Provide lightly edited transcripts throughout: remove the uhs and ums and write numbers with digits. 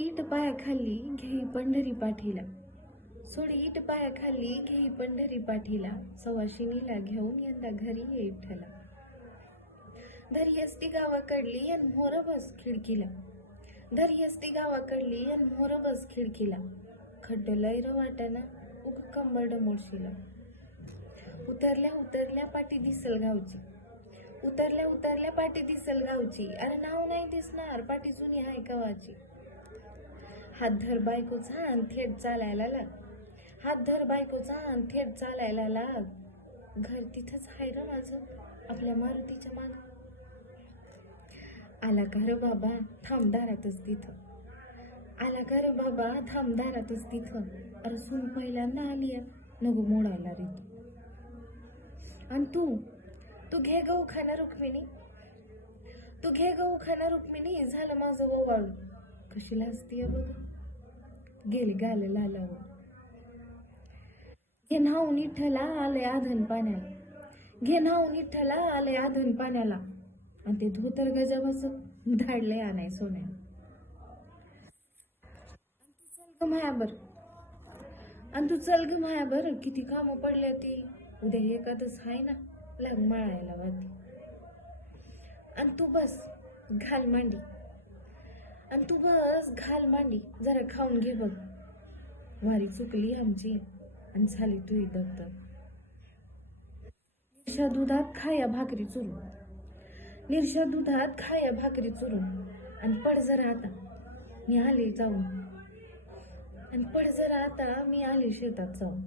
ईट पायाखाली घेई पंढरी पाठीला. सोड ईट पायाखाली घेई पंढरी पाठीला. सवाशिणीला घेऊन यंदा घरी ये विठ्ठला. धरी असती गावाकडली अन मोर बस खिडकीला. धरी असती गावाकडली अन मोर बस खिडकीला. खड्ड लय र वाटाना उग कंबरड मोडशीला. उतरल्या उतरल्या पाठी दिसल गावची. उतरल्या उतरल्या पाठी दिसल गावची. अरे नाव नाही दिसणार पाठी जुनी हाय कवाची. हात धर बायकोचा आणि थेट चालायला लाग. हात धर बायकोचा आणि थेट चालायला लाग. घर तिथंच हाय र माझं आपल्या मारुतीच्या माग. आला का र बाबा थांबदारातच तिथं. आला का र बाबा थांबदारातच तिथं. अरे सून पहिल्यांदा आली नको मोडायला रे तू. आणि तू घे गहू खाना रुक्मिणी. तू घे गहू खाना रुक्मिणी. झालं माझं ववाळू. कशी लाजतीये बघ. गेली गाल लालावं. घे न्हाऊन विठ्ठला आलंय आधन पाण्याला. घे न्हाऊन विठ्ठला आलंय आधन पाण्याला. आणि ते धोतर गजबच धाडले आणाय सोन्याला. मायाबर आणि तू चल ग मायाबर. किती कामं पडल्या ती. उद्या एकादच हाय ना लाग माळायला वाती. आणि तू बस घाल मांडी. आणि तू बस घाल मांडी. जरा खाऊन घे बघ. वारी चुकली आमची आणि झाली तुही दत्त. निर्षा दुधात खाया भाकरी चुरून. निर्षा दुधात खाया भाकरी चुरून. आणि पड जरा आता मी आले जाऊन. आणि पड जरा आता मी आले शेतात जाऊन.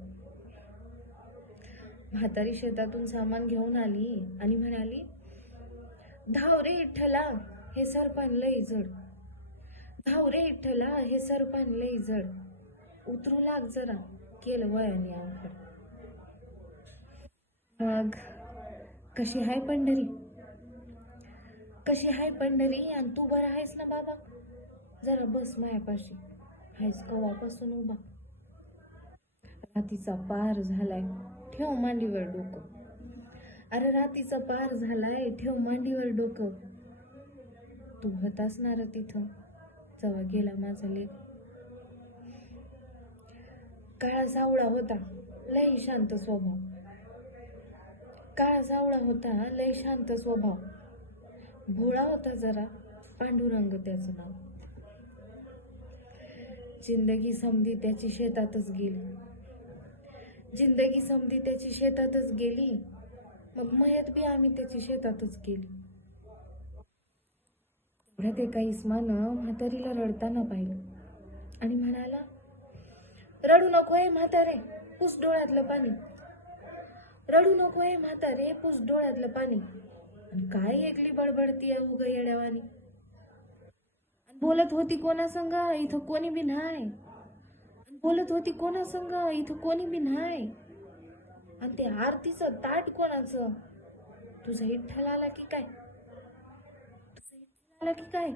म्हातारी शेतातून सामान घेऊन आली आणि म्हणाली, धाव रे विठ्ठला हे सरपान लय जड. धाव रे विठ्ठला हे सरपान लय जड. उतरू लाग जरा केलं वयाने अवघड. मग कशी हाय पंढरी. कशी हाय पंढरी. आणि तू बरा आहेस ना बाबा. जरा बस मायापाशी. हायस कवापासून उभा. रातीचा पार झालाय ठेव मांडीवर डोकं. अरे रातीचा पार झालाय ठेव मांडीवर डोकं. तू होतास ना र तिथं जेव्हा गेला माझा लेक. काळा सावळा होता लय शांत स्वभाव. काळा सावळा होता लय शांत स्वभाव. भोळा होता जरा पांडुरंग त्याचं नाव. जिंदगी समधी त्याची शेतातच गेली. जिंदगी समधी त्याची शेतातच गेली. मग मयत बी आम्ही त्याची शेतातच गेली. तेवढ्यात एका इस्मानं म्हातारीला रडताना पाहिलं आणि म्हणाला, रडू नको हे म्हातारे पुस डोळ्यातलं पाणी. रडू नको हे म्हातारे पुस डोळ्यातलं पाणी. आणि काय एकली बडबडती उग येड्यावानी. बोलत होती कोणा संग इथं कोणी बी नाही. बोलत होती कोणा संग इथं कोणी बी नाही. आणि ते आरतीचं ताट कोणाचं. तुझा विठ्ठल आला की काय. तुझा विठ्ठल आला की काय.